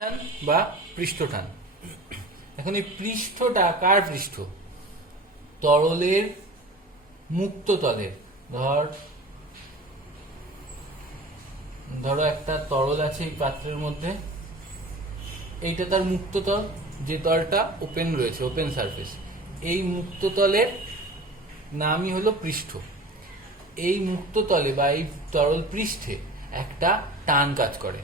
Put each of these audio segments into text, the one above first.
টান বা পৃষ্ঠটান। এখন এই পৃষ্ঠটা কার পৃষ্ঠ? তরলের মুক্ত তলের। ধরো একটা তরল আছে এই পাত্রের মধ্যে, এইটা তার মুক্ত তল, যে তলটা ওপেন রয়েছে, ওপেন সারফেস। এই মুক্ত তলের নামই হলো পৃষ্ঠ। এই মুক্ত তলে বা এই তরল পৃষ্ঠে একটা টান কাজ করে।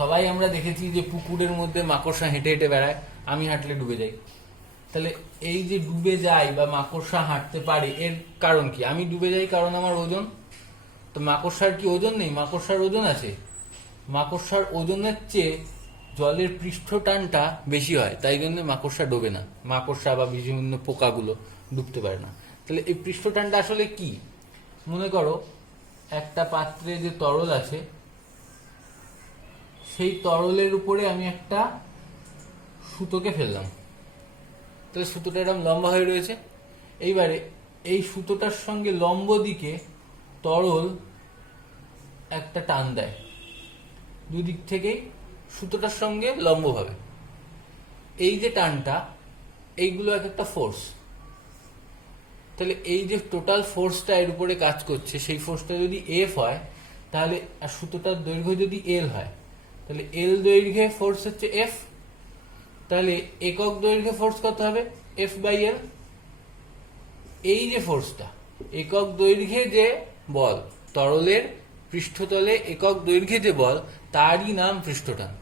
সবাই আমরা দেখেছি যে পুকুরের মধ্যে মাকড়সা হেঁটে হেঁটে বেড়ায়, আমি হাঁটলে ডুবে যাই। তাহলে এই যে ডুবে যায় বা মাকড়সা হাঁটতে পারে, এর কারণ কি? আমি ডুবে যাই কারণ আমার ওজন। তো মাকড়সার কি ওজন নেই? মাকড়সার ওজন আছে। মাকড়সার ওজনের চেয়ে জলের পৃষ্ঠ টানটা বেশি হয়, তাই জন্য মাকড়সা ডোবে না। মাকড়সা বা বিভিন্ন পোকাগুলো ডুবতে পারে না। তাহলে এই পৃষ্ঠ টানটা আসলে কি? মনে করো একটা পাত্রে যে তরল আছে, সেই তরলের উপরে আমি একটা সুতোকে ফেললাম। তাহলে সুতোটা এরকম লম্বা হয়ে রয়েছে। এইবারে এই সুতোটার সঙ্গে লম্ব দিকে তরল একটা টান দেয়, দুদিক থেকেই সুতোটার সঙ্গে লম্বভাবে। এই যে টানটা, এইগুলো এক একটা ফোর্স। তাহলে এই যে টোটাল ফোর্সটা এর উপরে কাজ করছে, সেই ফোর্সটা যদি এফ হয়, তাহলে আর সুতোটার দৈর্ঘ্য যদি এল হয়, তাহলে এল দৈর্ঘ্যে ফোর্স হচ্ছে এফ। তাহলে একক দৈর্ঘ্যে ফোর্স কত হবে? F by L. এই যে ফোর্সটা, একক দৈর্ঘ্যে যে বল, তরলের পৃষ্ঠতলে একক দৈর্ঘ্যে যে বল, তারই নাম পৃষ্ঠটান।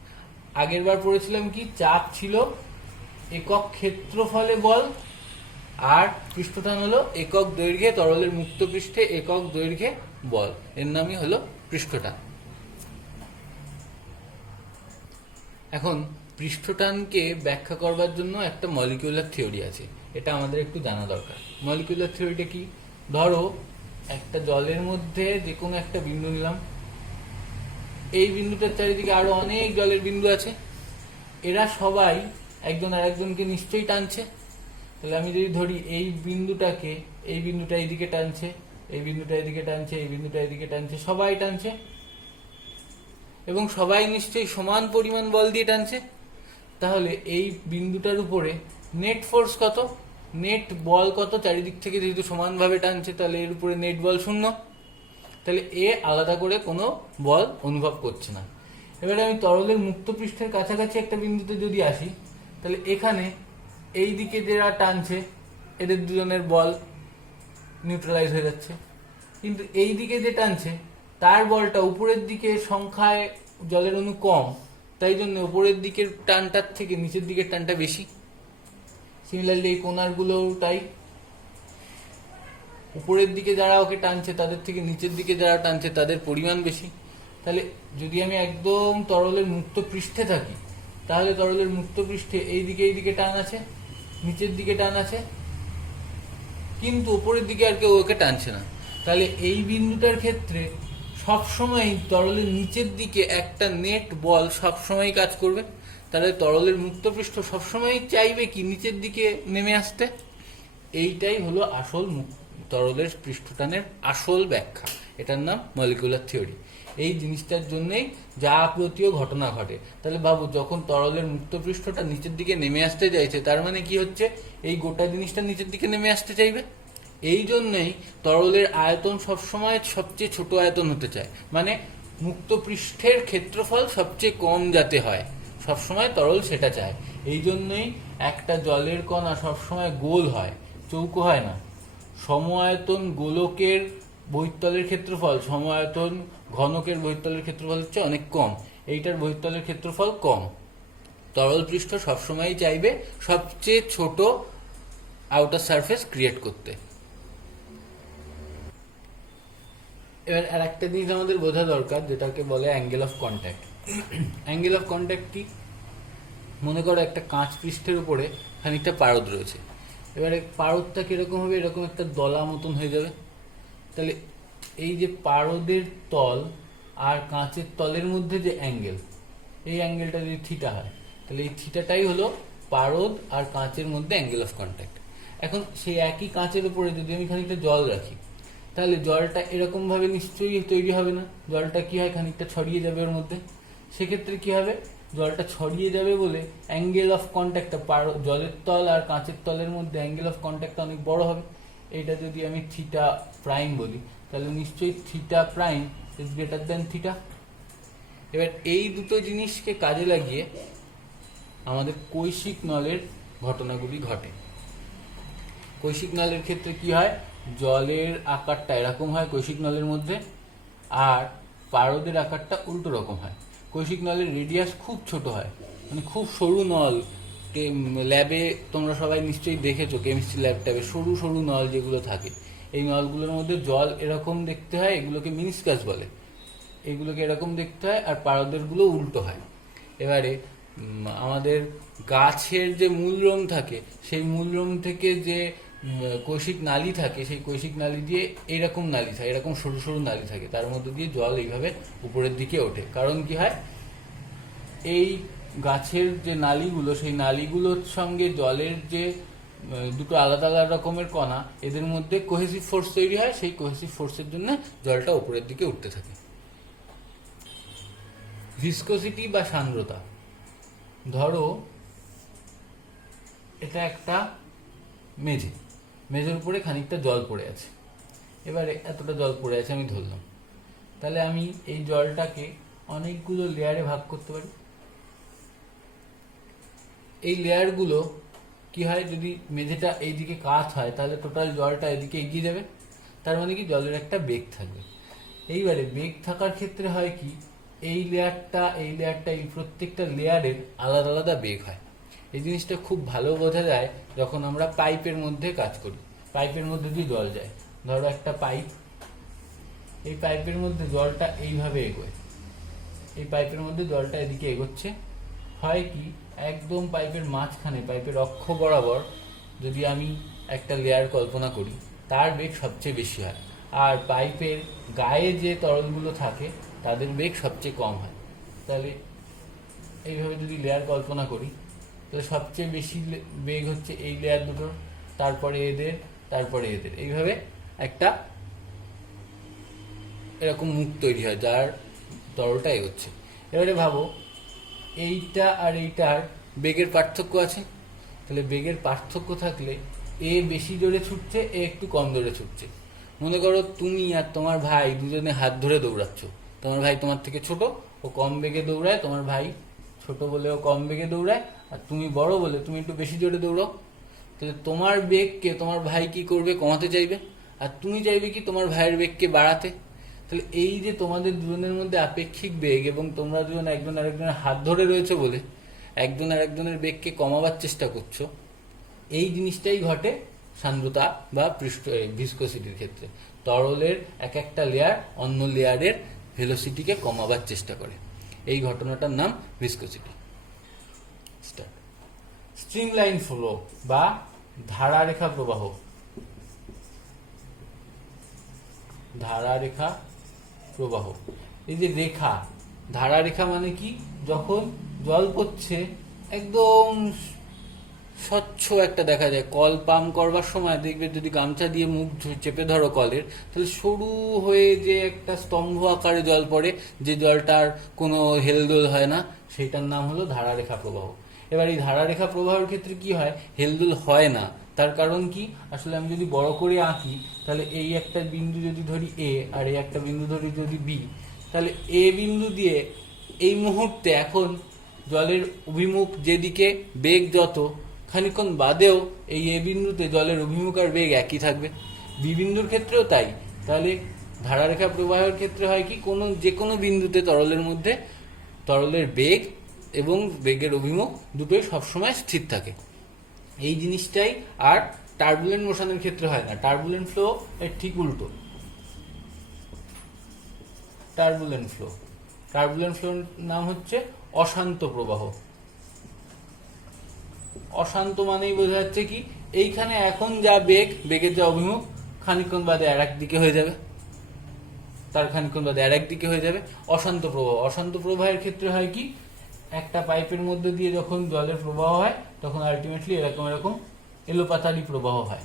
আগের বার পড়েছিলাম কি? চাপ ছিল একক ক্ষেত্রফলে বল, আর পৃষ্ঠটান হলো একক দৈর্ঘ্যে তরলের মুক্ত পৃষ্ঠে একক দৈর্ঘ্যে বল, এর নামই হলো পৃষ্ঠটান। এখন পৃষ্ঠটানকে ব্যাখ্যা করবার জন্য একটা মলিকিউলার থিওরি আছে, এটা আমাদের একটু জানা দরকার। মলিকিউলার থিওরিটা কি? ধরো একটা জলের মধ্যে যে কোনো একটা বিন্দু নিলাম, এই বিন্দুটার চারিদিকে আরো অনেক জলের বিন্দু আছে, এরা সবাই একজন আর একজনকে নিশ্চয়ই টানছে। তাহলে আমি যদি ধরি এই বিন্দুটাকে, এই বিন্দুটা এইদিকে টানছে, এই বিন্দুটা এদিকে টানছে, এই বিন্দুটা এদিকে টানছে, সবাই টানছে, এবং সবাই নিশ্চয়ই সমান পরিমাণ বল দিয়ে টানছে। তাহলে এই বিন্দুটার উপরে নেট ফোর্স কত? নেট বল কত? চারিদিক থেকে যেহেতু সমানভাবে টানছে, তাহলে এর উপরে নেট বল 0। তাহলে এ আলাদা করে কোনো বল অনুভব করছে না। এবারে আমি তরলের মুক্ত পৃষ্ঠের কাছাকাছি একটা বিন্দুতে যদি আসি, তাহলে এখানে এই দিকে যারা টানছে, এদের দুজনের বল নিউট্রালাইজ হয়ে যাচ্ছে। কিন্তু এই দিকে যে টানছে, তার বলটা উপরের দিকে সংখ্যায় জলের অণু কম, তাই জন্য উপরের দিকের টানটার থেকে নিচের দিকের টানটা বেশি। সিমিলারলি এই কোণারগুলোও তাই, উপরের দিকে যারা ওকে টানছে তাদের থেকে নিচের দিকে যারা টানছে তাদের পরিমাণ বেশি। তাহলে যদি আমি একদম তরলের মুক্ত পৃষ্ঠে থাকি, তাহলে তরলের মুক্ত পৃষ্ঠে এইদিকে টান আছে, নিচের দিকে টান আছে, কিন্তু উপরের দিকে আর কেউ ওকে টানছে না। তাহলে এই বিন্দুটার ক্ষেত্রে সবসময় তরলের নিচের দিকে একটা নেট বল সবসময় কাজ করবে। তাহলে তরলের মুক্ত পৃষ্ঠ সবসময় চাইবে কি? নিচের দিকে নেমে আসতে। এইটাই হলো আসল তরলের পৃষ্ঠটানের আসল ব্যাখ্যা। এটার নাম মলিকুলার থিওরি। এই জিনিসটার জন্যই যাবতীয় ঘটনা ঘটে। তাহলে ভাবো, যখন তরলের মুক্ত পৃষ্ঠটা নিচের দিকে নেমে আসতে চাইছে, তার মানে কি হচ্ছে? এই গোটা জিনিসটা নিচের দিকে নেমে আসতে চাইবে। এই জন্যই তরলের আয়তন সবসময় সবচেয়ে ছোট আয়তন হতে চায়, মানে মুক্ত পৃষ্ঠের ক্ষেত্রফল সবচেয়ে কম যাতে হয়, সবসময় তরল সেটা চায়। এই জন্যই একটা জলের কণা সবসময় গোল হয়, চৌকো হয় না। সম আয়তন গোলকের বহিঃতলের ক্ষেত্রফল সম আয়তন ঘনকের বহিঃতলের ক্ষেত্রফল হচ্ছে অনেক কম, এইটার বহিঃতলের ক্ষেত্রফল কম। তরল পৃষ্ঠ সবসময় চাইবে সবচেয়ে ছোট আউটার সারফেস ক্রিয়েট করতে। এবার আর একটা জিনিস আমাদের বোঝা দরকার, যেটাকে বলে angle of contact. Angle of contact কি? মনে করো একটা কাঁচ পৃষ্ঠের উপরে খানিকটা পারদ রয়েছে। এবারে পারদটা কিরকম হবে? এরকম একটা দলা মতন হয়ে যাবে। তাহলে এই যে পারদের তল আর কাঁচের তলের মধ্যে যে অ্যাঙ্গেল, এই অ্যাঙ্গেলটা যদি থিটা হয়, তাহলে এই থিটাটাই হলো পারদ আর কাঁচের মধ্যে অ্যাঙ্গেল অফ কন্ট্যাক্ট। এখন সেই একই কাঁচের উপরে যদি আমি খানিকটা জল রাখি, তাহলে জলটা এরকম ভাবে নিশ্চয়ই তৈরি হবে না। জলটা কি হয়? খানিকটা ছড়িয়ে যাবে ওর মধ্যে। সেক্ষেত্রে কি হবে, জলটা ছড়িয়ে যাবে বলে অ্যাঙ্গেল অফ কন্ট্যাক্টটা জলের তল আর কাঁচের তলের মধ্যে অ্যাঙ্গেল অফ কন্ট্যাক্টটা অনেক বড় হবে। এটা যদি আমি থিটা প্রাইম বলি তাহলে নিশ্চয়ই theta prime is greater than theta. এবার এই দুটো জিনিসকে কাজে লাগিয়ে আমাদের কৈশিক নলের ঘটনাগুলি ঘটে। কৈশিক নলের ক্ষেত্রে কি হয়, জলের আকারটা এরকম হয় কৈশিক নলের মধ্যে, আর পারদের আকারটা উল্টো রকম হয়। কৈশিক নলের রেডিয়াস খুব ছোট হয়, মানে খুব সরু নল। ল্যাবে তোমরা সবাই নিশ্চয়ই দেখেছো, কেমিস্ট্রি ল্যাব ট্যাবে সরু সরু নল যেগুলো থাকে, এই নলগুলোর মধ্যে জল এরকম দেখতে হয়, এগুলোকে মিনিস্কাস বলে, এগুলোকে এরকম দেখতে হয়, আর পারদেরগুলো উল্টো হয়। এবারে আমাদের গাছের যে মূলরোম থাকে, সেই মূলরোম থেকে যে কৈশিক নালী থাকে, সেই কৈশিক নালী দিয়ে এইরকম নালী থাকে, এরকম সরু সরু নালী থাকে, তার মধ্যে দিয়ে জল এইভাবে উপরের দিকে ওঠে। কারণ কি হয়, এই গাছের যে নালীগুলো, সেই নালীগুলোর সঙ্গে জলের যে দুটো আলাদা আলাদা রকমের কণা, এদের মধ্যে কোহেসিভ ফোর্স তৈরি হয়, সেই কোহেসিভ ফোর্সের জন্য জলটা উপরের দিকে উঠতে থাকে। ভিসকোসিটি বা সান্দ্রতা, ধরো এটা একটা মেঝের উপরে খানিকটা জল পড়ে আছে। এবারে এতটা জল পড়ে আছে আমি ধরলাম, তাহলে আমি এই জলটাকে অনেকগুলো লেয়ারে ভাগ করতে পারি। এই লেয়ারগুলো কি হয়, যদি মেঝেটা এইদিকে কাত হয় তাহলে টোটাল জলটা এদিকে এগিয়ে যাবে, তার মানে কি জলের একটা বেগ থাকবে। এইবারে বেগ থাকার ক্ষেত্রে হয় কি, এই লেয়ারটা এই প্রত্যেকটা লেয়ারের আলাদা আলাদা বেগ হয়। এই জিনিসটা খুব ভালো বোঝা যায় যখন আমরা পাইপের মধ্যে কাজ করি। পাইপের মধ্যে দিয়ে জল যায়, ধরো একটা পাইপ, এই পাইপের মধ্যে জলটা এইভাবে এগোয়, এই পাইপের মধ্যে জলটা এদিকে এগোচ্ছে। হয় কি, একদম পাইপের মাঝখানে, পাইপের অক্ষ বরাবর যদি আমি একটা লেয়ার কল্পনা করি, তার বেগ সবচেয়ে বেশি হয়, আর পাইপের গায়ে যে তরলগুলো থাকে তাদের বেগ সবচেয়ে কম হয়। তাহলে এইভাবে যদি লেয়ার কল্পনা করি, তাহলে সবচেয়ে বেশি বেগ হচ্ছে এই লেয়ার দুটোর, তারপরে এদের, তারপরে এদের, এইভাবে একটা এরকম মুখ তৈরি হয় যার তরলটা এগোচ্ছে। এবারে ভাবো, এইটা আর এইটার বেগের পার্থক্য আছে, তাহলে বেগের পার্থক্য থাকলে এ বেশি জোরে ছুটছে, এ একটু কম জোরে ছুটছে। মনে করো তুমি আর তোমার ভাই দুজনে হাত ধরে দৌড়াচ্ছ, তোমার ভাই তোমার থেকে ছোট, ও কম বেগে দৌড়ায়, তোমার ভাই ছোট বলে ও কম বেগে দৌড়ায়, আর তুমি বড় বলে তুমি একটু বেশি জোরে দৌড়াও। তাহলে তোমার বেগকে তোমার ভাই কি করবে, কমাতে চাইবে, আর তুমি চাইবে কি তোমার ভাইয়ের বেগকে বাড়াতে। তাহলে এই যে তোমাদের দুজনের মধ্যে আপেক্ষিক বেগ, এবং তোমরা দুজন একজন আরেকজনের হাত ধরে রয়েছে বলে একজন আরেকজনের বেগকে কমাবার চেষ্টা করছো, এই জিনিসটাই ঘটে সান্দ্রতা বা ভিসকোসিটির ক্ষেত্রে। তরলের এক একটা লেয়ার অন্য লেয়ারের ভেলোসিটিকে কমাবার চেষ্টা করে, এই ঘটনাটার নাম ভিসকোসিটি। স্ট্রিমলাইন ফ্লো বা ধারারেখা প্রবাহ। ধারারেখা প্রবাহ, এই যে রেখা, ধারারেখা মানে কি, যখন জল পড়ছে একদম স্বচ্ছ একটা দেখা যায়। কল পাম্প করবার সময় দেখবে, যদি গামছা দিয়ে মুখ চেপে ধরো কলের, তাহলে সরু হয়ে যে একটা স্তম্ভ আকারে জল পড়ে, যে জলটার কোনো হেলদোল হয় না, সেটার নাম হলো ধারারেখা প্রবাহ। এবার এই ধারারেখা প্রবাহের ক্ষেত্রে কি হয়, হেলদোল হয় না, তার কারণ কি, আসলে আমি যদি বড় করে আঁকি, তাহলে এই একটা বিন্দু যদি ধরি এ, আর এই একটা বিন্দু ধরি যদি বি, তাহলে এ বিন্দু দিয়ে এই মুহূর্তে এখন জলের অভিমুখ যেদিকে, বেগ যত, খানিকক্ষণ বাদেও এই এ বিন্দুতে জলের অভিমুখ আর বেগ একই থাকবে। বি বিন্দুর ক্ষেত্রেও তাই। তাহলে ধারারেখা প্রবাহের ক্ষেত্রে হয় কি, যে কোনো বিন্দুতে তরলের মধ্যে তরলের বেগ এবং বেগের অভিমুখ দুটোই সবসময় স্থির থাকে। এই জিনিসটাই আর টার্বুলেন্ট মোশনের ক্ষেত্রে হয় না। টার্বুলেন্ট ফ্লো এর ঠিক উল্টো। টার্বুলেন্ট ফ্লোর নাম হচ্ছে অশান্ত প্রবাহ। অশান্ত মানেই বোঝা যাচ্ছে কি, এইখানে এখন যা বেগের যা অভিমুখ, খানিকক্ষণ বাদে আর এক দিকে হয়ে যাবে, তার খানিকক্ষণ বাদে আর এক দিকে হয়ে যাবে। অশান্ত প্রবাহ, অশান্ত প্রবাহের ক্ষেত্রে হয় কি, একটা পাইপের মধ্যে দিয়ে যখন জলের প্রবাহ হয়, তখন আলটিমেটলি এরকম এলোপাতাড়ি প্রবাহ হয়,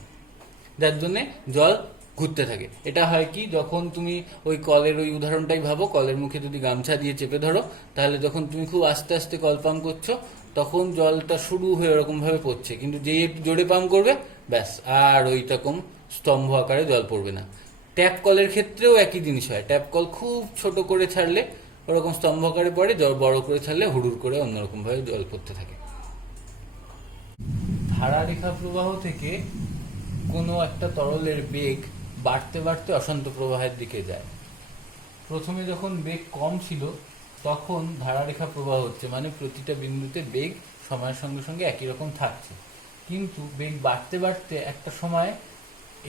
যার জন্য জল ঘুরতে থাকে। এটা হয় কি, যখন তুমি ওই কলের ওই উদাহরণটাই ভাবো, কলের মুখে যদি গামছা দিয়ে চেপে ধরো, তাহলে যখন তুমি খুব আস্তে আস্তে কল পাম্প করছো, তখন জলটা শুরু হয়ে ওরকম ভাবে পড়ছে, কিন্তু যেই একটু জোরে পাম্প করবে, ব্যাস আর ওই রকম স্তম্ভ আকারে জল পড়বে না। ট্যাপ কলের ক্ষেত্রেও একই জিনিস হয়, ট্যাপ কল খুব ছোট করে ছাড়লে ওরকম স্তম্ভ আকারে পড়ে, জল বড় করে ছাড়লে হুড়ুর করে অন্যরকম ভাবে জল পড়তে থাকে। ধারারেখা প্রবাহ থেকে কোনো একটা তরলের বেগ বাড়তে বাড়তে অশান্ত প্রবাহের দিকে যায়। প্রথমে যখন বেগ কম ছিল, তখন ধারারেখা প্রবাহ হচ্ছে, মানে প্রতিটা বিন্দুতে বেগ সময়ের সঙ্গে সঙ্গে একই রকম থাকছে। কিন্তু বেগ বাড়তে বাড়তে একটা সময়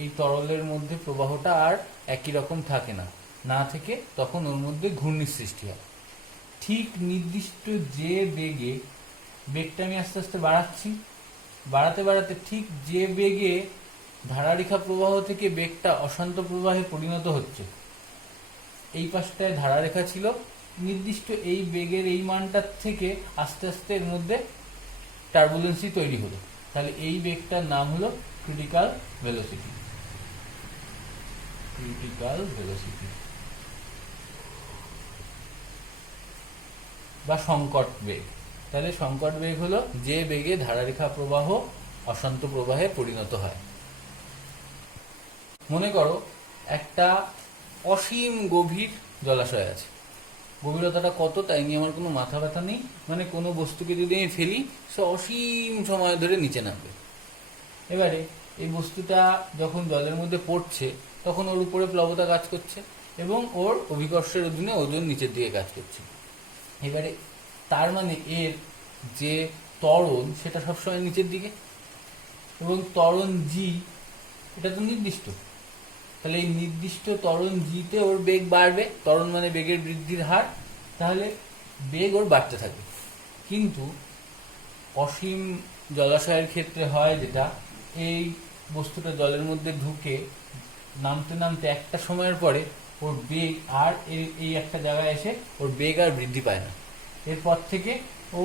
এই তরলের মধ্যে প্রবাহটা আর একই রকম থাকে না, না থেকে তখন ওর মধ্যে ঘূর্ণির সৃষ্টি হয়। ঠিক নির্দিষ্ট যে বেগে, বেগটা আমি আস্তে আস্তে বাড়াচ্ছি, বাড়াতে বাড়াতে ঠিক যে বেগে ধারারেখা প্রবাহ থেকে বেগটা অশান্ত প্রবাহে পরিণত হচ্ছে, এই পাশটায় ধারারেখা ছিল, নির্দিষ্ট এই বেগের এই মানটার থেকে আস্তে আস্তে এর মধ্যে টার্বুলেন্সি তৈরি হলো, তাহলে এই বেগটার নাম হলো ক্রিটিক্যাল ভেলোসিটি। ক্রিটিক্যাল ভেলোসিটি বা সংকট বেগ। তাহলে সংকট বেগ হলো যে বেগে ধারারেখা প্রবাহ অশান্ত প্রবাহে পরিণত হয়। মনে করো একটা অসীম গভীর জলাশয় আছে, গভীরতাটা কত তাই নিয়ে আমার কোনো মাথা ব্যথা নেই, মানে কোনো বস্তুকে যদি আমি ফেলি, সে অসীম সময় ধরে নিচে নামবে। এবারে এই বস্তুটা যখন জলের মধ্যে পড়ছে, তখন ওর উপরে প্লবতা কাজ করছে এবং ওর অভিকর্ষের অধীনে ওজন নিচের দিকে কাজ করছে। এবারে তার মানে এর যে ত্বরণ, সেটা সবসময় নিচের দিকে, এবং ত্বরণ জি এটা তো নির্দিষ্ট, তাহলে এই নির্দিষ্ট ত্বরণ জিতে ওর বেগ বাড়বে, ত্বরণ মানে বেগের বৃদ্ধির হার, তাহলে বেগ ওর বাড়তে থাকে। কিন্তু অসীম জলাশয়ের ক্ষেত্রে হয় যেটা, এই বস্তুটা জলের মধ্যে ঢুকে নামতে নামতে একটা সময়ের পরে ওর বেগ আর এই একটা জায়গায় এসে ওর বেগ আর বৃদ্ধি পায় না, এরপর থেকে ও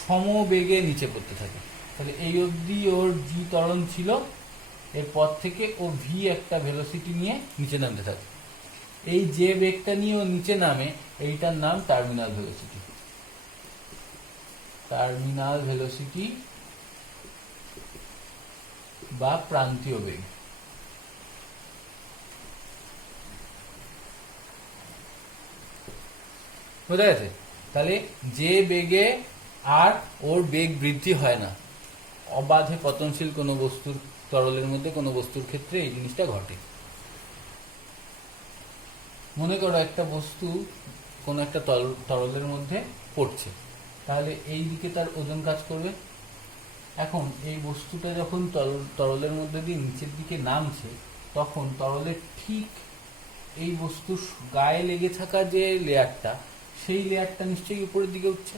সমবেগে নিচে পড়তে থাকে। তাহলে এই অবধি ওর জি ত্বরণ ছিল, এরপর থেকে ও ভি একটা ভেলোসিটি নিয়ে নিচে নামতে থাকে। এই যে বেগটা নিয়ে ও নিচে নামে, এইটার নাম টার্মিনাল ভেলোসিটি। টার্মিনাল ভেলোসিটি বা প্রান্তীয় বেগ। বোঝা গেছে? তাহলে যে বেগে আর ওর বেগ বৃদ্ধি হয় না, অবাধে পতনশীল কোনো বস্তুর, তরলের মধ্যে কোনো বস্তুর ক্ষেত্রে এই জিনিসটা ঘটে। মনে করো একটা বস্তু কোনো একটা তরলের মধ্যে পড়ছে, তাহলে এই দিকে তার ওজন কাজ করবে। এখন এই বস্তুটা যখন তরলের মধ্যে দিয়ে নিচের দিকে নামছে, তখন তরলের ঠিক এই বস্তুর গায়ে লেগে থাকা যে লেয়ারটা, সেই লেয়ারটা নিশ্চয়ই উপরের দিকে উঠছে,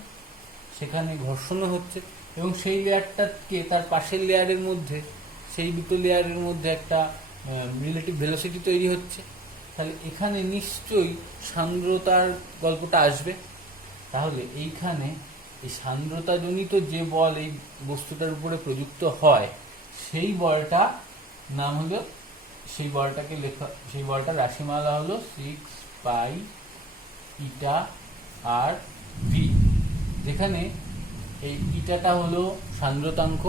সেখানে ঘর্ষণও হচ্ছে, এবং সেই লেয়ারটাকে তার পাশের লেয়ারের মধ্যে, সেই দুটো লেয়ারের মধ্যে একটা রিলেটিভ ভেলোসিটি তৈরি হচ্ছে। তাহলে এখানে নিশ্চয়ই সান্দ্রতার গল্পটা আসবে। তাহলে এইখানে এই সান্দ্রতাজনিত যে বল এই বস্তুটার উপরে প্রযুক্ত হয়, সেই বলটা নাম হলো, সেই বলটাকে লেখা, সেই বলটার রাশিমালা হলো 6π ইটা আর ভি, যেখানে এই ইটাটা হলো সান্দ্রতাঙ্ক,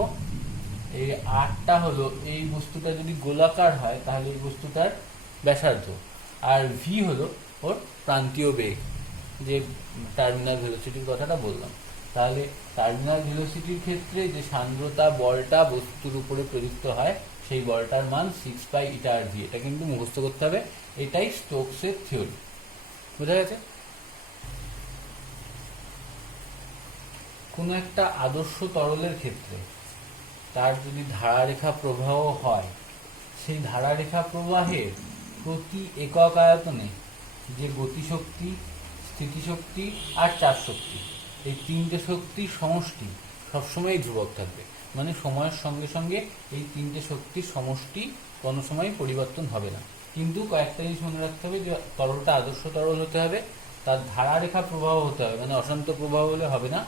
এই আরটা হলো এই বস্তুটা যদি গোলাকার হয় তাহলে এই বস্তুটার ব্যাসার্ধ, আর ভি হলো ওর প্রান্তীয় বেগ, যে টার্মিনাল ভেলোসিটির কথাটা বললাম। তাহলে টার্মিনাল ভেলোসিটির ক্ষেত্রে যে সান্দ্রতা বলটা বস্তুর উপরে প্রযুক্ত হয়, সেই বলটার মান 6π ইটা আর ভি। এটা কিন্তু মুখস্থ করতে হবে, এটাই স্টোকসের থিওরি। বোঝা গেছে? কোনো একটা আদর্শ তরলের ক্ষেত্রে তার যদি ধারারেখা প্রবাহ হয়, সেই ধারারেখা প্রবাহের প্রতি একক আয়তনে যে গতিশক্তি, স্থিতিশক্তি আর চাপ শক্তি, এই তিনটে শক্তির সমষ্টি সবসময় ধ্রুবক থাকবে। মানে সময়ের সঙ্গে সঙ্গে এই তিনটে শক্তির সমষ্টি কোনো সময় পরিবর্তন হবে না। কিন্তু কয়েকটা জিনিস মনে রাখতে হবে, যে তরলটা আদর্শ তরল হতে হবে, তার ধারারেখা প্রবাহ হতে হবে, মানে অশান্ত প্রবাহ হলে হবে না,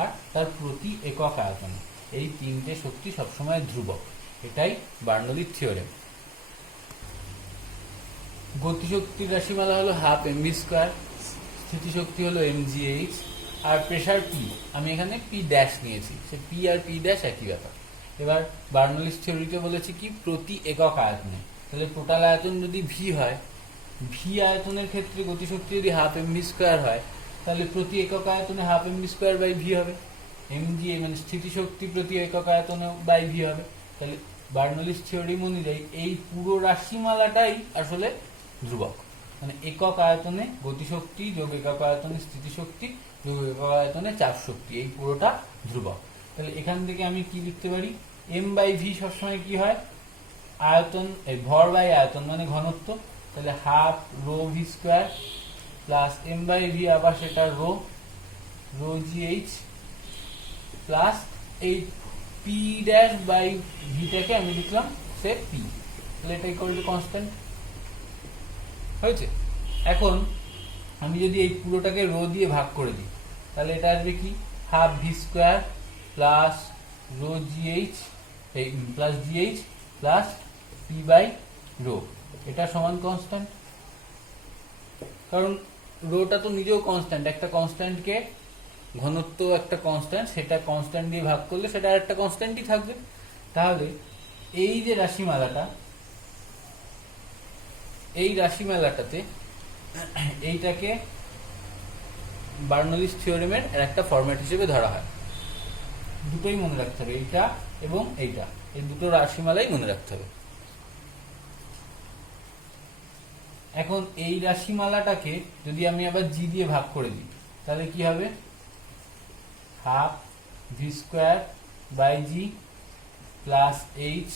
আর তার প্রতি একক আয়তনে এই তিনটে শক্তি সবসময় ধ্রুবক। এটাই বার্নৌলির থিওরেম। গতিশক্তির রাশিমালা হলো হাফ এমভি স্কোয়ার, স্থিতিশক্তি হলো mgh, আর প্রেসার পি, আমি এখানে পি ড্যাশ নিয়েছি, সে পি আর পি ড্যাশ একই ব্যাপার। এবার বার্নৌলিস থিওরিতে বলেছি কি প্রতি একক আয়তনে, তাহলে টোটাল আয়তন যদি ভি হয়, ভি আয়তনের ক্ষেত্রে গতিশক্তি যদি হাফ এমভি স্কোয়ার হয়, তাহলে প্রতি একক আয়তনে half MV square by V হবে, এমজি মানে স্থিতিশক্তি প্রতি একক আয়তনে বাই ভি হবে। তাহলে বার্নৌলিস থিওরিম অনুযায়ী এই পুরো রাশিমালাটাই আসলে ধ্রুবক, মানে একক আয়তনে গতিশক্তি যোগ একক আয়তনে স্থিতিশক্তি যোগ একক আয়তনে চাপ শক্তি, এই পুরোটা ধ্রুবক। তাহলে এখান থেকে আমি কি লিখতে পারি, এম বাই ভি সবসময় কি হয়, আয়তন ভর বাই আয়তন মানে ঘনত্ব, তাহলে half rho V square plus M by V, আবার সেটা rho rho G H plus এই পি ড্যাশ বাই ভিটাকে আমি লিখলাম সে পি, তাহলে এটা ইকুয়াল টু কনস্ট্যান্ট হয়েছে। এখন আমি যদি এই পুরোটাকে রো দিয়ে ভাগ করে দিই, তাহলে এটা আসবে কি half V square plus rho G H এই plus G H plus P by rho, এটা সমান কনস্ট্যান্ট, কারণ রোটা তো নিজেও কনস্ট্যান্ট, একটা কনস্ট্যান্টকে ঘনত্ব একটা কনস্ট্যান্ট, সেটা কনস্ট্যান্ট দিয়ে ভাগ করলে সেটা আরেকটা কনস্ট্যান্টই থাকবে। তাহলে এই যে রাশিমালাটা, এই রাশিমালাটাতে এইটাকে বার্নৌলিস থিওরেমের একটা ফরম্যাট হিসেবে ধরা হয়। দুটোই মনে রাখতে হবে, এইটা এবং এইটা, এই দুটো রাশিমালাই মনে রাখতে হবে। এখন এই রাশিমালাটাকে যদি আমি আবার জি দিয়ে ভাগ করে দিই, তাহলে কি হবে, half V square by G plus H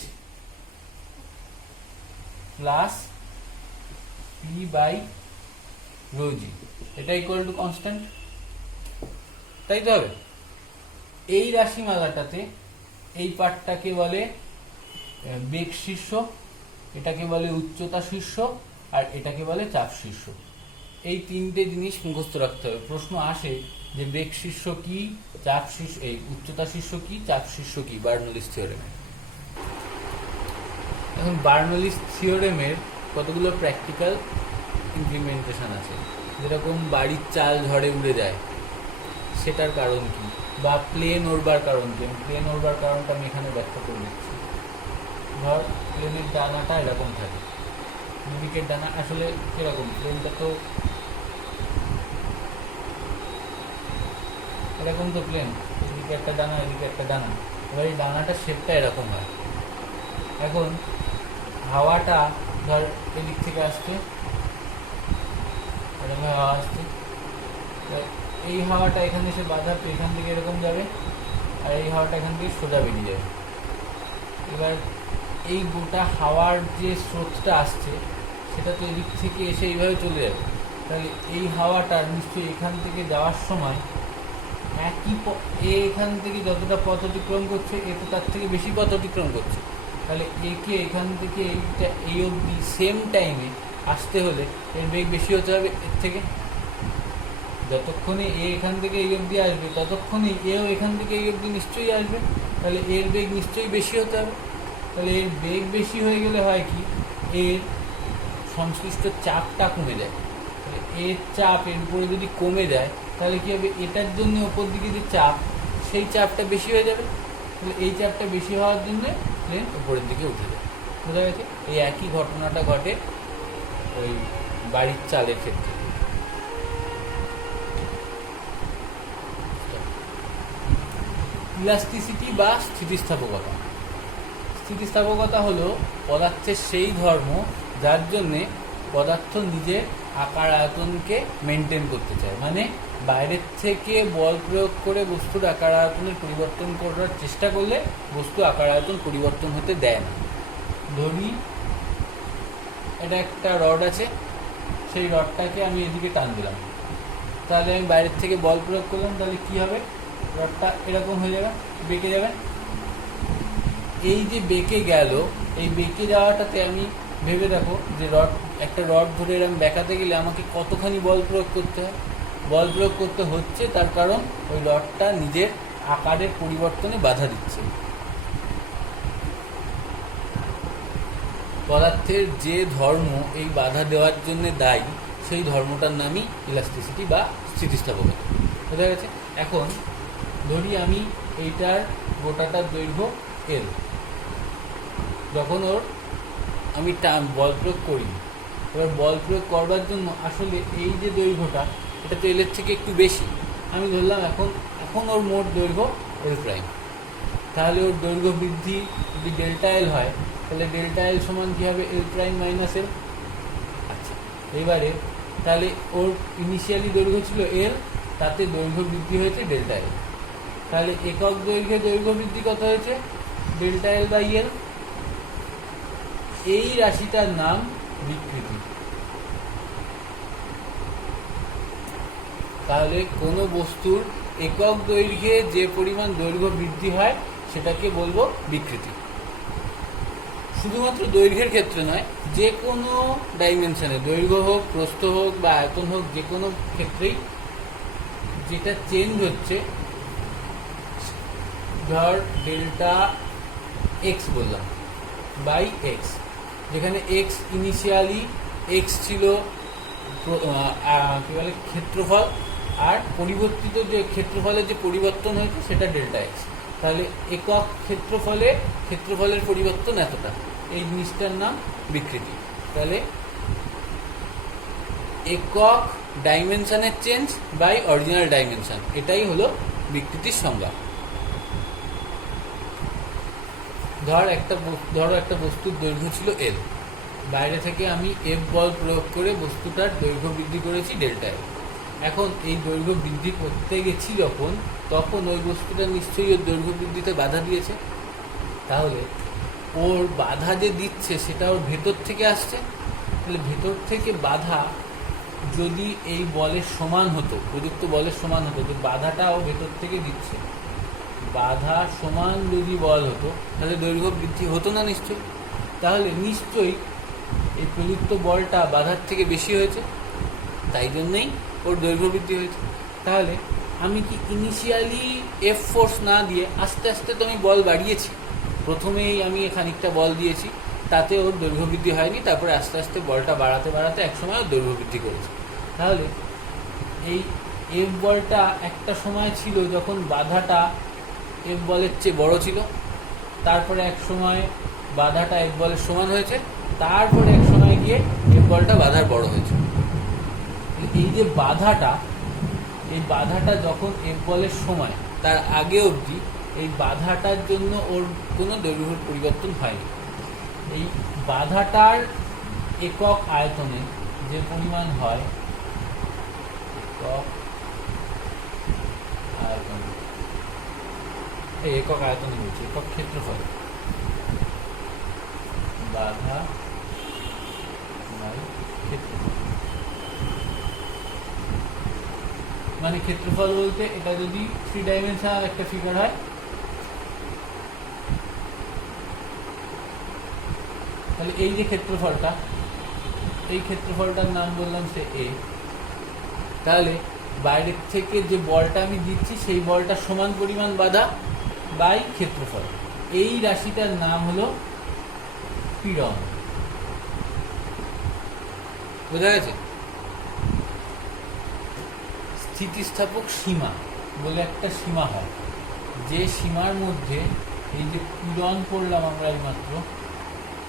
plus P by rho G, এটা ইকুয়াল টু কনস্ট্যান্ট, তাই তো হবে। এই রাশিমালাটাতে এই পার্টটাকে বলে বেগ শীর্ষ, এটাকে বলে উচ্চতা শীর্ষ, আর এটাকে বলে চাপ শীর্ষ। এই তিনটে জিনিস মুখস্থ রাখতে হবে। প্রশ্ন আসে যে বেগ শীর্ষ কি, চাপ শীর্ষ এই উচ্চতা শীর্ষ কি, চাপ শীর্ষ কি বার্নৌলিস থিওরেমে। এখন বার্নৌলিস থিওরেমের কতগুলো প্র্যাকটিক্যাল ইমপ্লিমেন্টেশন আছে, যেরকম বাড়ির চাল ঝড়ে উড়ে যায় সেটার কারণ কি, বা প্লেন ওড়বার কারণ কি। প্লেন ওড়বার কারণটা আমি এখানে ব্যাখ্যা করে দিচ্ছি। ধর প্লেনের ডানাটা এরকম থাকে, দুদিকের ডানা আসলে কিরকম, প্লেনটা তো এরকম, তো প্লেন এদিকে একটা ডানা এদিকে একটা ডানা, এবার এই ডানাটার শেপটা এরকম হয়। এখন হাওয়াটা ধর এদিক থেকে আসছে, এরকম হাওয়া আসছে, এই হাওয়াটা এখানে এসে বাধা পেয়ে এখান থেকে এরকম যাবে, আর এই হাওয়াটা এখান থেকে সোজা বেরিয়ে যাবে। এবার এই গোটা হাওয়ার যে স্রোতটা আসছে সেটা তো এদিক থেকে এসে এইভাবে চলে যাবে, তাহলে এই হাওয়াটা নিশ্চয়ই এখান থেকে যাওয়ার সময় একই এখান থেকে যতটা পথ অতিক্রম করছে এ তো তার থেকে বেশি পথ অতিক্রম করছে, তাহলে একে এখান থেকে এইটা এই অবধি সেম টাইমে আসতে হলে এর বেগ বেশি হতে হবে এর থেকে। যতক্ষণে এ এখান থেকে এই অবধি আসবে ততক্ষণে এও এখান থেকে এই অবধি নিশ্চয়ই আসবে, তাহলে এর বেগ নিশ্চয়ই বেশি হতে হবে। তাহলে এর বেগ বেশি হয়ে গেলে হয় কি, এর সংশ্লিষ্ট চাপটা কমে যায়। তাহলে এর চাপ এর উপরে যদি কমে যায় তাহলে কি হবে, এটার জন্য ওপর দিকে যে চাপ সেই চাপটা বেশি হয়ে যাবে, তাহলে এই চাপটা বেশি হওয়ার জন্য প্লেন উপরের দিকে উঠে যায়। বোঝা গেছে? এই একই ঘটনাটা ঘটে ওই বাড়ির চালের ক্ষেত্রে। ইলাস্টিসিটি বা স্থিতিস্থাপকতা। স্থিতিস্থাপকতা হলো পদার্থের সেই ধর্ম যার জন্যে পদার্থ নিজের আকার আয়তনকে মেনটেন করতে চায়, মানে বাইরের থেকে বল প্রয়োগ করে বস্তুর আকার আয়তনের পরিবর্তন করার চেষ্টা করলে বস্তু আকার আয়তন পরিবর্তন হতে দেয় না। ধরি এটা একটা রড আছে, সেই রডটাকে আমি এদিকে টান দিলাম, তাহলে আমি বাইরের থেকে বল প্রয়োগ করলাম, তাহলে কি হবে, রডটা এরকম হয়ে যাবে, বেঁকে যাবে। এই যে বেঁকে গেল, এই বেঁকে যাওয়াটাতে আমি ভেবে দেখো যে একটা রড ধরে এরকম বেঁকাতে গেলে আমাকে কতখানি বল প্রয়োগ করতে হয়। বল প্রয়োগ করতে হচ্ছে তার কারণ ওই রডটা নিজের আকারের পরিবর্তনে বাধা দিচ্ছে। পদার্থের যে ধর্ম এই বাধা দেওয়ার জন্য দায়ী সেই ধর্মটার নামই ইলাস্টিসিটি বা স্থিতিস্থাপকতা। বোঝা গেছে? এখন ধরি আমি এইটার গোটাটার দৈর্ঘ্য এল, যখন আমি বল প্রয়োগ করি, এবার বল প্রয়োগ করবার জন্য আসলে এই যে দৈর্ঘ্যটা এটা তো এলের থেকে একটু বেশি, আমি ধরলাম এখন ওর মোট দৈর্ঘ্য এল প্রাইম। তাহলে ওর দৈর্ঘ্য বৃদ্ধি যদি ডেল্টা এল হয়, তাহলে ডেল্টা এল সমান কী হবে? এল প্রাইম মাইনাস এল। আচ্ছা, এবারে তাহলে ওর ইনিশিয়ালি দৈর্ঘ্য ছিল এল, তাতে দৈর্ঘ্য বৃদ্ধি হয়েছে ডেল্টা এল। তাহলে একক দৈর্ঘ্যে দৈর্ঘ্য বৃদ্ধি কত হয়েছে? Delta L by L. এই রাশিটার নাম বিকৃতি। তাহলে কোনো বস্তুর একক দৈর্ঘ্যে যে পরিমাণ দৈর্ঘ্য বৃদ্ধি হয় সেটাকে বলবো বিকৃতি। শুধুমাত্র দৈর্ঘ্যের ক্ষেত্রে নয়, যে কোনো ডাইমেনশনে, দৈর্ঘ্য হোক, প্রস্থ হোক বা আয়তন হোক, যে কোনো ক্ষেত্রেই যেটা চেঞ্জ হচ্ছে, ধর ডেল্টা এক্স বললাম বাই এক্স, যেখানে এক্স ইনিশিয়ালি এক্স ছিল কী বলে ক্ষেত্রফল, আর পরিবর্তিত যে ক্ষেত্রফলের যে পরিবর্তন হয়েছে সেটা ডেল্টা এক্স। তাহলে একক ক্ষেত্রফলের পরিবর্তন এতটা, এই জিনিসটার নাম বিকৃতি। তাহলে একক ডাইমেনশনের চেঞ্জ বাই অরিজিনাল ডাইমেনশন, এটাই হলো বিকৃতির সংজ্ঞা। ধরো একটা বস্তুর দৈর্ঘ্য ছিল এল, বাইরে থেকে আমি এফ বল প্রয়োগ করে বস্তুটার দৈর্ঘ্য বৃদ্ধি করেছি ডেল্টা এল। এখন এই দৈর্ঘ্য বৃদ্ধি করতে গেছি তখন ওই বস্তুটা নিশ্চয়ই ওর দৈর্ঘ্য বৃদ্ধিতে বাধা দিয়েছে। তাহলে ওর বাধা যে দিচ্ছে সেটা ওর ভেতর থেকে আসছে। তাহলে ভেতর থেকে বাধা যদি এই বলের সমান হতো, প্রযুক্ত বলের সমান হতো, যে বাধাটাও ভেতর থেকে দিচ্ছে, বাধা সমান যদি বল হতো তাহলে দৈর্ঘ্য বৃদ্ধি হতো না নিশ্চয়ই। তাহলে নিশ্চয়ই এই প্রযুক্ত বলটা বাধার থেকে বেশি হয়েছে, তাই জন্যই ওর দৈর্ঘ্য বৃদ্ধি হয়েছে। তাহলে আমি কি ইনিশিয়ালি এফ ফোর্স না দিয়ে আস্তে আস্তে তো আমি বল বাড়িয়েছি, প্রথমেই আমি খানিকটা বল দিয়েছি, তাতে ওর দৈর্ঘ্য বৃদ্ধি হয়নি, তারপরে আস্তে আস্তে বলটা বাড়াতে বাড়াতে একসময় ওর দৈর্ঘ্য বৃদ্ধি করেছে। তাহলে এই এফ বলটা একটা সময় ছিল যখন বাধাটা এফ বলের চেয়ে বড় ছিল, তারপরে এক সময় বাধাটা এফ বলের সমান হয়েছে, তারপরে এক সময় গিয়ে এফ বলটা বাধার বড় হয়েছে। এই যে এই বাধাটা যখন এফ বলের সময়, তার আগে অবধি এই বাধাটার জন্য ওর কোনো দৈর্ঘ্যের পরিবর্তন হয়নি। এই বাধাটার একক আয়তনে যে পরিমাণ হয়, একক আয়তনে বলছি, একক ক্ষেত্রফল, বাধা ক্ষেত্রফল, মানে ক্ষেত্রফল বলতে এটা যদি 3 ডাইমেনশনাল একটা ফিগার হয়, তাহলে এই যে ক্ষেত্রফলটা, এই ক্ষেত্রফলটার নাম বললাম সে এ। তাহলে বাইরের থেকে যে বলটা আমি দিচ্ছি সেই বলটা সমান পরিমাণ বাধা বাই ক্ষেত্রফল, এই রাশিটার নাম হলো পীড়ন। বোঝা গেছে? স্থিতিস্থাপক সীমা বলে একটা সীমা হয়, যে সীমার মধ্যে এই যে পীড়ন পড়লাম আমরা এইমাত্র,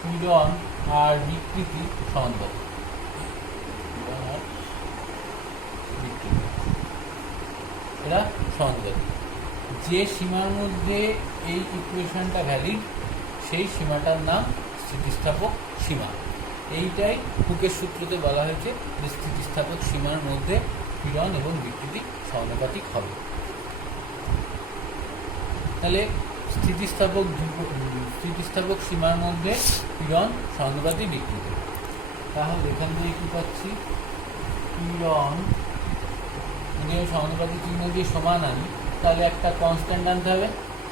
পীড়ন আর বিকৃতি সমান্তরাল, এরা সমান্তরাল। যে সীমার মধ্যে এই ইকুয়েশনটা ভ্যালিড সেই সীমাটার নাম স্থিতিস্থাপক সীমা। এইটাই হুকের সূত্রতে বলা হয়েছে যে স্থিতিস্থাপক সীমার মধ্যে পীড়ন এবং বিকৃতি সমানুপাতিক হবে। তাহলে স্থিতিস্থাপক সীমার মধ্যে পীড়ন সমানুপাতিক বিকৃতি। তাহলে এখান থেকে কি পাচ্ছি? পীড়ন যদি সমানুপাতিক চিহ্ন দিয়ে সমান আনি, তাহলে একটা কনস্ট্যান্ট আনতে হবে,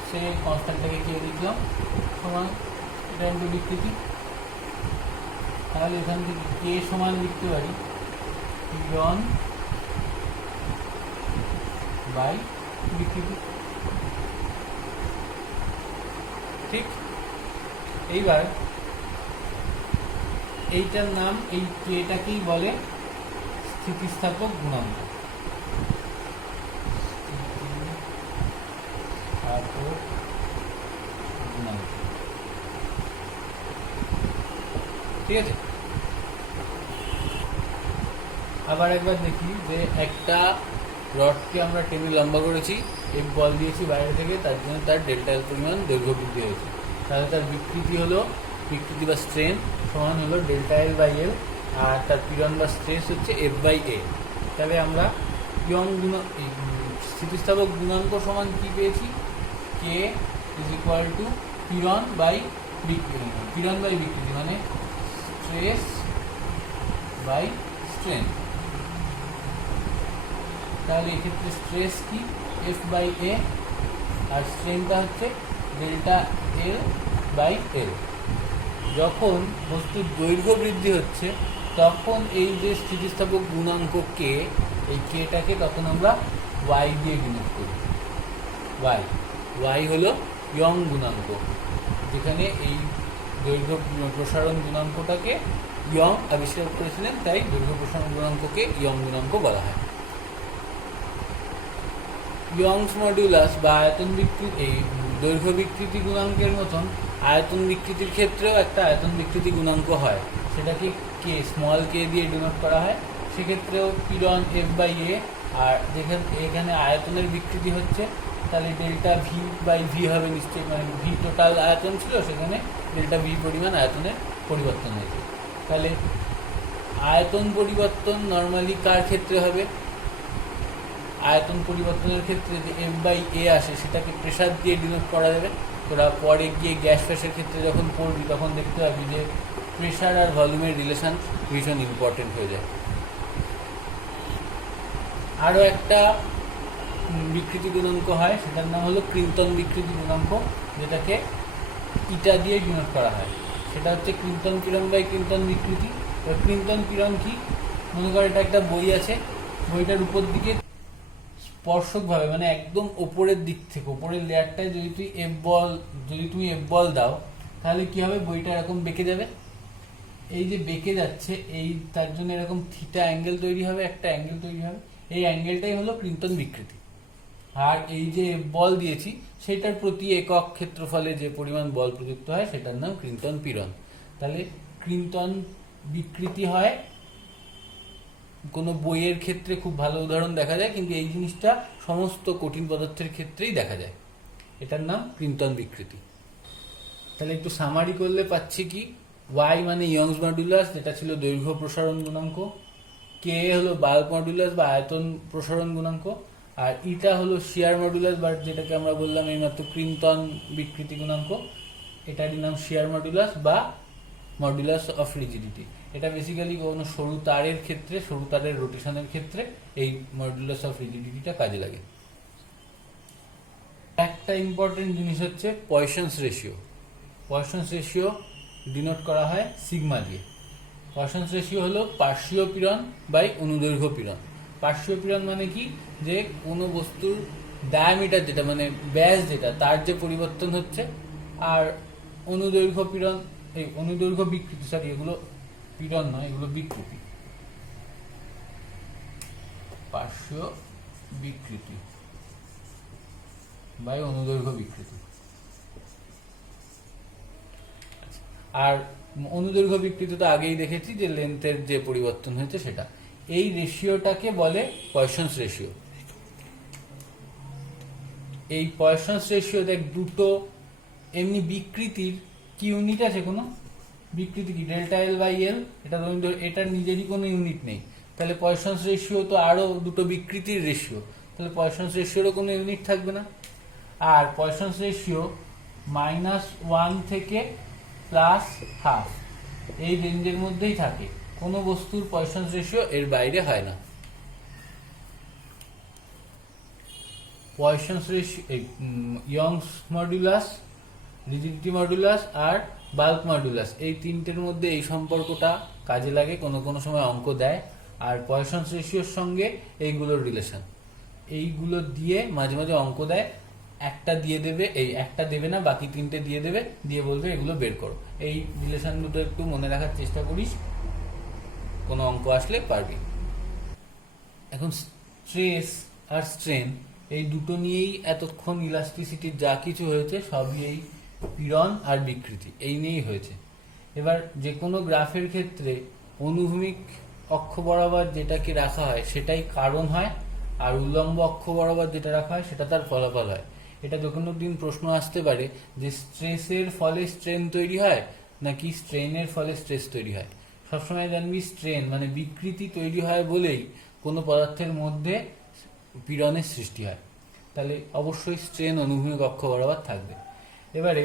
সেই কনস্ট্যান্টটাকে কে লিখলাম সমান, এটা ইন্টু বিকৃতি। তাহলে এখান থেকে কে সমান লিখতে পারি পীড়ন বাই বিকৃতি। ঠিক, এইবার এইটার নাম, এই কেটাকেই বলে স্থিতিস্থাপক গুণাঙ্ক। ঠিক আছে, আবার একবার দেখি যে একটা রডকে আমরা টেনে লম্বা করেছি, এফ বল দিয়েছি বাইরে থেকে, তার জন্য তার ডেল্টা এল পরিমাণ দৈর্ঘ্য বৃদ্ধি হয়েছে। তাহলে তার বিকৃতি বা স্ট্রেন সমান হলো ডেল্টা এল বাই এল, আর তার পীড়ন বা স্ট্রেস হচ্ছে এফ বাই এ। তাহলে আমরা স্থিতিস্থাপক গুণাঙ্ক সমান কি পেয়েছি? কে ইজ ইকুয়াল টু পীড়ন বাই বিকৃতি, মানে স্ট্রেস বাই স্ট্রেন। তাহলে এক্ষেত্রে স্ট্রেস কি? এফ বাই এ, আর স্ট্রেনটা হচ্ছে ডেল্টা এল বাই এল। যখন বস্তুর দৈর্ঘ্য বৃদ্ধি হচ্ছে তখন এই যে স্থিতিস্থাপক গুণাঙ্ক কে, এই কেটাকে তখন আমরা ওয়াই দিয়ে ডিনোট করি। ওয়াই হলো ইয়ং গুণাঙ্ক, যেখানে এই দৈর্ঘ্য প্রসারণ গুণাঙ্কটাকে ইয়ং আবিষ্কার করেছিলেন, তাই দৈর্ঘ্য প্রসারণ গুণাঙ্ককে ইয়ং গুণাঙ্ক বলা হয়। ইয়ংস মডুলাস বা আয়তন বিকৃতি, এই দৈর্ঘ্য বিকৃতি গুণাঙ্কের মতন আয়তন বিকৃতির ক্ষেত্রেও একটা আয়তন বিকৃতি গুণাঙ্ক হয়, সেটাকে কে স্মল কে দিয়ে ডিনোট করা হয়। সেক্ষেত্রেও পীড়ন এফ বাই এ, আর এখানে আয়তনের বিকৃতি হচ্ছে, তাহলে ডেল্টা ভি বাই ভি হবে নিশ্চয়ই, মানে ভি টোটাল আয়তন ছিল, সেখানে ডেল্টা ভি পরিমাণ আয়তনের পরিবর্তন হয়েছে। তাহলে আয়তন পরিবর্তন নর্মালি কার ক্ষেত্রে হবে? আয়তন পরিবর্তনের ক্ষেত্রে যে এফ বাই এ আসে সেটাকে প্রেসার দিয়ে ডিনোট করা যাবে। তোরা পরে গিয়ে গ্যাস ফ্যাসের ক্ষেত্রে যখন পড়বি তখন দেখতে পাবি যে প্রেসার আর ভলিউমের রিলেশন ভীষণ ইম্পর্টেন্ট হয়ে যায়। আরও একটা বিকৃতি গুণাঙ্ক হয়, সেটার নাম হলো ক্রিন্তন বিকৃতি গুণাঙ্ক, যেটাকে ইটা দিয়ে ডিনোট করা হয়। সেটা হচ্ছে ক্রিন্তন পীড়ন বাই ক্রিন্তন বিকৃতি। ক্রিন্তন পীড়ন কি? মনে করো এটা একটা বই আছে, বইটার উপর দিকে স্পর্শকভাবে, মানে একদম ওপরের দিক থেকে, ওপরের লেয়ারটায় যদি তুমি এফ বল দাও, তাহলে কি হবে? বইটা এরকম বেঁকে যাবে। এই যে বেঁকে যাচ্ছে, এই তার জন্য এরকম থিটা অ্যাঙ্গেল তৈরি হবে, একটা অ্যাঙ্গেল তৈরি হবে, এই অ্যাঙ্গেলটাই হলো ক্রিন্তন বিকৃতি। আর এই যে বল দিয়েছি সেটার প্রতি একক ক্ষেত্রফলে যে পরিমাণ বল প্রযুক্ত হয় সেটার নাম ক্রিন্তন পীড়ন। তাহলে ক্রিন্তন বিকৃতি হয় কোনো বইয়ের ক্ষেত্রে খুব ভালো উদাহরণ দেখা যায়, কিন্তু এই জিনিসটা সমস্ত কঠিন পদার্থের ক্ষেত্রেই দেখা যায়। এটার নাম ক্রিন্তন বিকৃতি। তাহলে একটু সামারি করলে পাচ্ছি কি? ওয়াই মানে ইয়ংস মডুলাস, যেটা ছিল দৈর্ঘ্য প্রসারণ গুণাঙ্ক, কে হলো বাল্ক মডুলাস বা আয়তন প্রসারণ গুণাঙ্ক, আর ইটা হলো শিয়ার মডুলাস বা যেটাকে আমরা বললাম এইমাত্র ক্রিন্তন বিকৃতি গুণাঙ্ক, এটারই নাম শিয়ার মডুলাস বা মডুলাস অফ রিজিডিটি। এটা বেসিক্যালি কোনো সরু তারের ক্ষেত্রে, সরু তারের রোটেশনের ক্ষেত্রে এই মডুলাস অফ রিজিডিটিটা কাজে লাগে। একটা ইম্পর্টেন্ট জিনিস হচ্ছে পয়সনস রেশিও। পয়সনস রেশিও ডিনোট করা হয় সিগমা দিয়ে। পয়সনস রেশিও হলো পার্শ্বীয় পীড়ন বাই অনুদৈর্ঘ্য পীড়ন। পার্শ্বীয় পীড়ন মানে কি? যে কোনো বস্তুর ডায়ামিটার যেটা, মানে ব্যাস যেটা, তার যে পরিবর্তন হচ্ছে, আর অনুদৈর্ঘ্য পীড়ন, এই অনুদৈর্ঘ্য বিকৃতি, সরি এগুলো পীড়ন নয়, এগুলো বিকৃতি, পার্শ্বীয় বিকৃতি বাই অনুদৈর্ঘ্য বিকৃতি। আর অনুদৈর্ঘ্য বিকৃতি তো আগেই দেখেছি যে লেন্থের যে পরিবর্তন হয়েছে সেটা। এই রেশিওটাকে বলে পয়সনস রেশিও। এই পয়সনস রেশিও দেখ দুটো এমনি বিকৃতির কি ইউনিট আছে? কোনো বিকৃতি কি? ডেল্টা এল বাই এল, এটা এটার নিজেরই কোনো ইউনিট নেই। তাহলে পয়সনস রেশিও তো আরো দুটো বিকৃতির রেশিও, তাহলে পয়সনস রেশিওরও কোনো ইউনিট থাকবে না। আর পয়সনস রেশিও -1 থেকে +½ এই রেঞ্জের মধ্যেই থাকে, কোনো বস্তুর পয়সনস রেশিও এর বাইরে হয় না। Poisson's ratio, Young's modulus, rigidity modulus আর বাল্ক মডুলাস, এই তিনটের মধ্যে এই সম্পর্কটা কাজে লাগে, কোনো কোনো সময় অঙ্ক দেয়। আর পয়সনস রেশিওর সঙ্গে এইগুলোর রিলেশন, এইগুলো দিয়ে মাঝে মাঝে অঙ্ক দেয়। একটা দিয়ে দেবে, এই একটা দেবে না, বাকি তিনটে দিয়ে দেবে, দিয়ে বলবে এগুলো বের করো। এই রিলেশন দুটো একটু মনে রাখার চেষ্টা করিস, কোনো অঙ্ক আসলে পারবি। এখন স্ট্রেস আর স্ট্রেন এই দুটো নিয়েই এতক্ষণ ইলাস্টিসিটির যা কিছু হয়েছে সবই এই পীড়ন আর বিকৃতি এই নিয়েই হয়েছে। এবার যে কোনো গ্রাফের ক্ষেত্রে অনুভূমিক অক্ষ বরাবর যেটাকে রাখা হয় সেটাই কারণ হয়, আর উল্লম্ব অক্ষ বরাবর যেটা রাখা হয় সেটা তার ফলাফল হয়। এটা যে কোনো দিন প্রশ্ন আসতে পারে যে স্ট্রেসের ফলে স্ট্রেন তৈরি হয় নাকি স্ট্রেনের ফলে স্ট্রেস তৈরি হয়। সবসময় জানবি স্ট্রেন মানে বিকৃতি তৈরি হয় বলেই কোনো পদার্থের মধ্যে পীড়নের সৃষ্টি হয়, তাহলে অবশ্যই স্ট্রেন অনুভূমিক অক্ষ বরাবর থাকবে। এবারে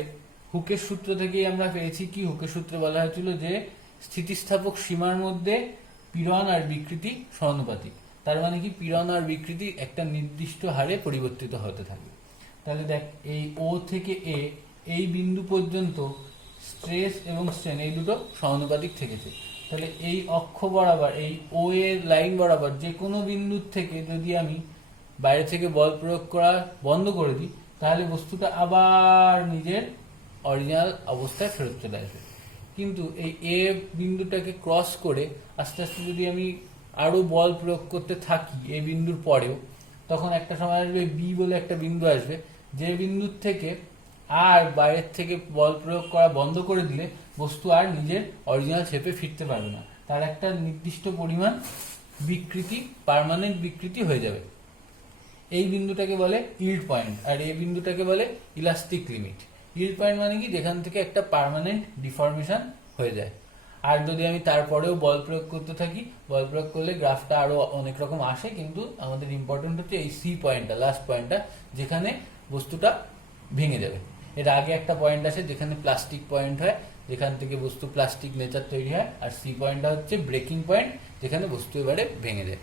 হুকের সূত্র থেকেই আমরা পেয়েছি কি, হুকের সূত্রে বলা হয়েছিল যে স্থিতিস্থাপক সীমার মধ্যে পীড়ন আর বিকৃতি সমানুপাতিক। তার মানে কি, পীড়ন আর বিকৃতি একটা নির্দিষ্ট হারে পরিবর্তিত হতে থাকে। তাহলে দেখ, এই ও থেকে এ এই বিন্দু পর্যন্ত স্ট্রেস এবং স্ট্রেন এই দুটো সমানুপাতিক থেকেছে। তাহলে এই অক্ষ বরাবর এই ও এর লাইন বরাবর যে কোনো বিন্দুর থেকে যদি আমি বাইরে থেকে বল প্রয়োগ করা বন্ধ করে দিই তাহলে বস্তুটা আবার নিজের অরিজিনাল অবস্থায় ফেরত চলে আসবে। কিন্তু এই এ বিন্দুটাকে ক্রস করে আস্তে আস্তে যদি আমি আরো বল প্রয়োগ করতে থাকি এই বিন্দুর পরেও, তখন একটা সময় আসবে বি বলে একটা বিন্দু আসবে, যে বিন্দুর থেকে আর বাইরের থেকে বল প্রয়োগ করা বন্ধ করে দিলে বস্তু আর নিজের অরিজিনাল শেপে ফিরতে পারবে না, তার একটা নির্দিষ্ট পরিমাণ বিকৃতি, পার্মানেন্ট বিকৃতি হয়ে যাবে। এই বিন্দুটাকে বলে ইল্ড পয়েন্ট, আর এই বিন্দুটাকে বলে ইলাস্টিক লিমিট। ইল্ড পয়েন্ট মানে কি, যেখান থেকে একটা পার্মানেন্ট ডিফর্মেশন হয়ে যায়। আর যদি আমি তারপরেও বল প্রয়োগ করতে থাকি, বল প্রয়োগ করলে গ্রাফটা আরো অনেক রকম আসে, কিন্তু আমাদের ইম্পর্টেন্ট হচ্ছে এই সি পয়েন্টটা, লাস্ট পয়েন্টটা, যেখানে বস্তুটা ভেঙে যাবে। এর আগে একটা পয়েন্ট আছে যেখানে প্লাস্টিক পয়েন্ট হয়, যেখান থেকে বস্তু প্লাস্টিক নেচার তৈরি হয়, আর সি পয়েন্টটা হচ্ছে ব্রেকিং পয়েন্ট, যেখানে বস্তু এবারে ভেঙে যায়।